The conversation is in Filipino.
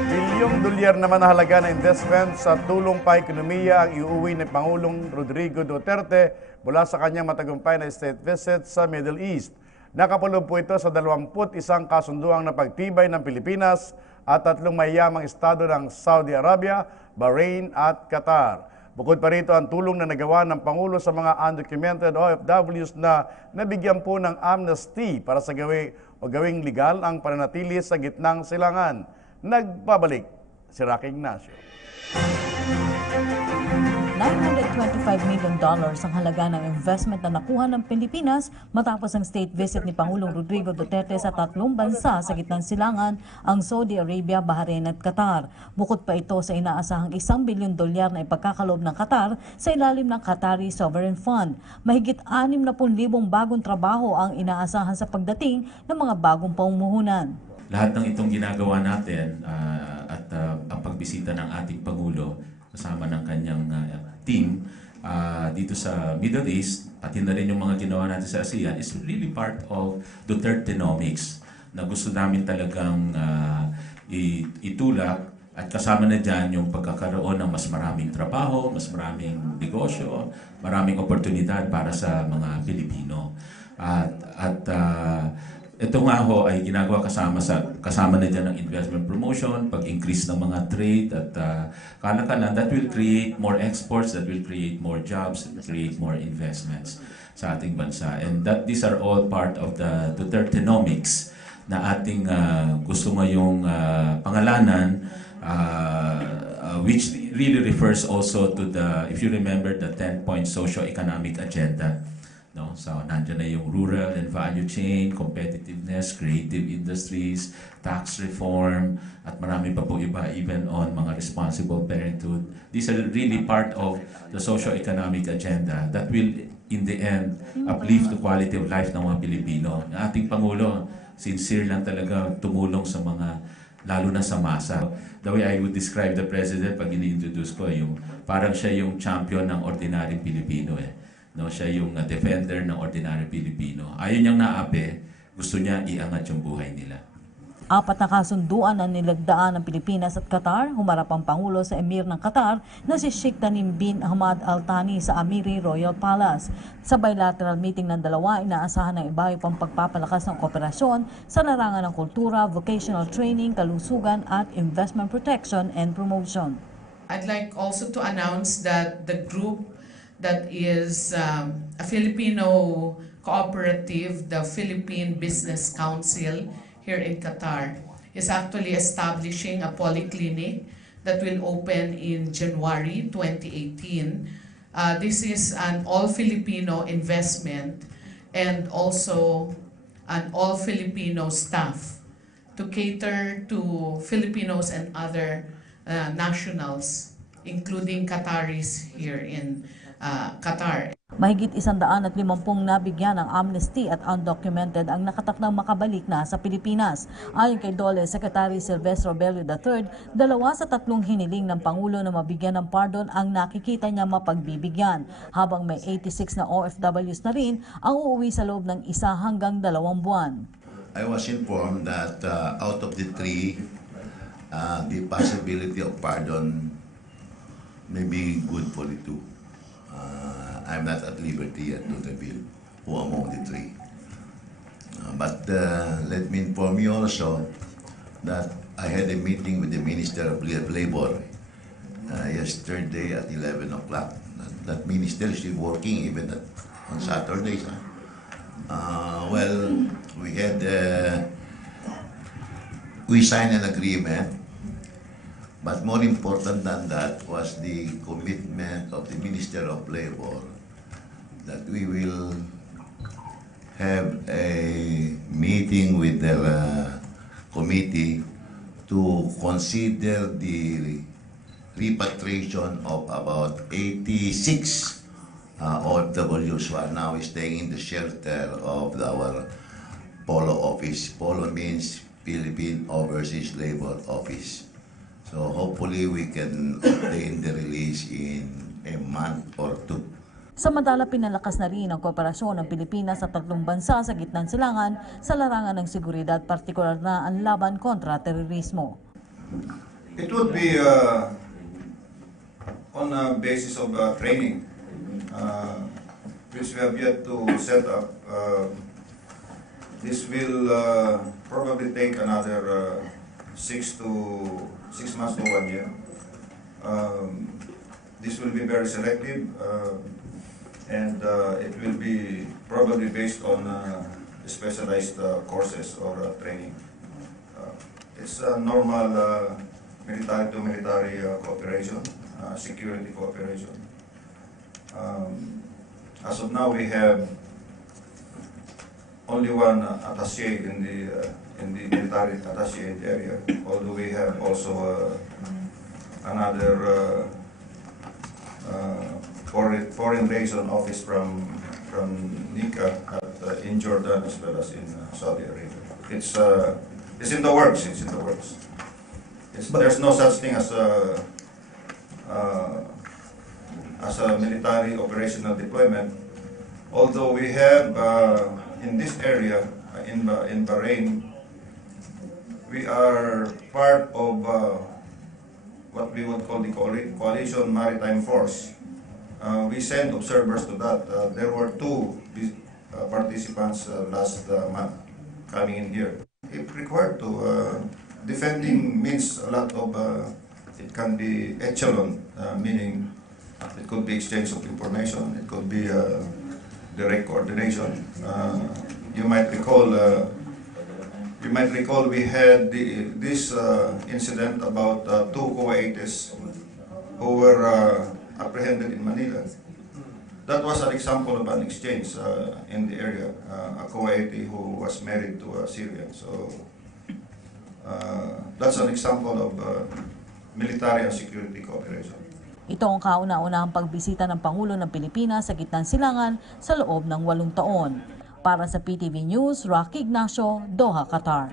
Bilyong dolyar naman na halaga na investment sa tulong pa-ekonomiya ang iuwi ni Pangulong Rodrigo Duterte mula sa kanyang matagumpay na state visit sa Middle East. Nakapulog po ito sa 21 kasunduang na pagtibay ng Pilipinas at 3 mayamang estado ng Saudi Arabia, Bahrain at Qatar. Bukod pa rito ang tulong na nagawa ng Pangulo sa mga undocumented OFWs na nabigyan po ng amnesty para sa gawing legal ang pananatili sa gitnang silangan. Nagbabalik si Rocky Ignacio. $925 million ang halaga ng investment na nakuha ng Pilipinas matapos ang state visit ni Pangulong Rodrigo Duterte sa 3 bansa sa gitnang silangan, ang Saudi Arabia, Bahrain at Qatar. Bukod pa ito sa inaasahang $1 billion na ipagkakaloob ng Qatar sa ilalim ng Qatari Sovereign Fund. Mahigit 60,000 bagong trabaho ang inaasahan sa pagdating ng mga bagong pamumuhunan. Lahat ng itong ginagawa natin at ang pagbisita ng ating Pangulo kasama ng kanyang team dito sa Middle East, pati na rin yung mga ginawa natin sa ASEAN, is really part of Dutertenomics na gusto namin talagang itulak at kasama na dyan yung pagkakaroon ng mas maraming trabaho, mas maraming negosyo, maraming oportunidad para sa mga Pilipino. Ito nga ho ay ginagawa kasama na dyan ng investment promotion, pag-increase ng mga trade at kalakalan that will create more exports, that will create more jobs, that will create more investments sa ating bansa. And these are all part of the Dutertenomics na ating gusto ngayong pangalanan, which really refers also to the, if you remember, the 10-point socio-economic agenda. No? So, nandiyan na yung rural and value chain, competitiveness, creative industries, tax reform, at marami pa po iba, even on mga responsible parenthood. These are really part of the socio-economic agenda that will, in the end, uplift the quality of life ng mga Pilipino. Ang ating Pangulo, sincere lang talaga tumulong sa mga, lalo na sa masa. The way I would describe the President pag ini-introduce ko, yung, parang siya yung champion ng ordinaryong Pilipino eh. No, siya yung defender ng ordinary Pilipino. Ayaw niyang naapi, gusto niya iangat yung buhay nila. 4 na kasunduan ang nilagdaan ng Pilipinas at Qatar. Humarap ang Pangulo sa Emir ng Qatar na si Sheikh Tamim bin Hamad Al Thani sa Amiri Royal Palace. Sa bilateral meeting ng dalawa, inaasahan ng iba pang pagpapalakas ng kooperasyon sa larangan ng kultura, vocational training, kalusugan at investment protection and promotion. I'd like also to announce that the group that is a Filipino cooperative, the Philippine Business Council here in Qatar, is actually establishing a polyclinic that will open in January 2018. This is an all-Filipino investment and also an all-Filipino staff to cater to Filipinos and other nationals, including Qataris here in Qatar. Mahigit 150 nabigyan ng amnesty at undocumented ang nakatakdang makabalik na sa Pilipinas. Ayon kay DOLE Secretary Silvestre Bello III, 2 sa 3 hiniling ng Pangulo na mabigyan ng pardon ang nakikita niya mapagbibigyan, habang may 86 na OFWs na rin ang uuwi sa loob ng 1 hanggang 2 buwan. I was informed that out of the 3, the possibility of pardon may be good for the 2. I'm not at liberty yet to reveal who among the 3. But let me inform you also that I had a meeting with the Minister of Labor yesterday at 11 o'clock. That minister is still working even on Saturdays. Well, we signed an agreement. But more important than that was the commitment of the Minister of Labor that we will have a meeting with the committee to consider the repatriation of about 86 OFWs who are now staying in the shelter of our POLO office. POLO means Philippine Overseas Labor Office. So hopefully we can obtain the release in a month or 2. Samantala, pinalakas na rin ang kooperasyon ng Pilipinas sa 3 bansa sa gitnang silangan sa larangan ng seguridad, partikular na ang laban kontra terorismo. It would be on a basis of training, which we have yet to set up. This will probably take another 6 months to 1 year. This will be very selective, and it will be probably based on specialized courses or training. It's a normal military-to-military cooperation, security cooperation. As of now, we have only one attaché in the military attaché area, although we have also another foreign liaison office from NICA in Jordan as well as in Saudi Arabia. It's in the works. It's in the works. There's no such thing as a military operational deployment. Although we have in this area in Bahrain, we are part of what we would call the Coalition Maritime Force. We sent observers to that. There were 2 participants last month coming in here. If required to, defending means a lot of, it can be echelon, meaning it could be exchange of information, it could be direct coordination. You might recall we had this incident about 2 Kuwaitis who were apprehended in Manila. That was an example of an exchange in the area, a Kuwaiti who was married to a Syrian. So that's an example of military and security cooperation. Ito ang kauna-unahang pagbisita ng Pangulo ng Pilipinas sa gitnang silangan sa loob ng 8 taon. Para sa PTV News, Rocky Ignacio, Doha, Qatar.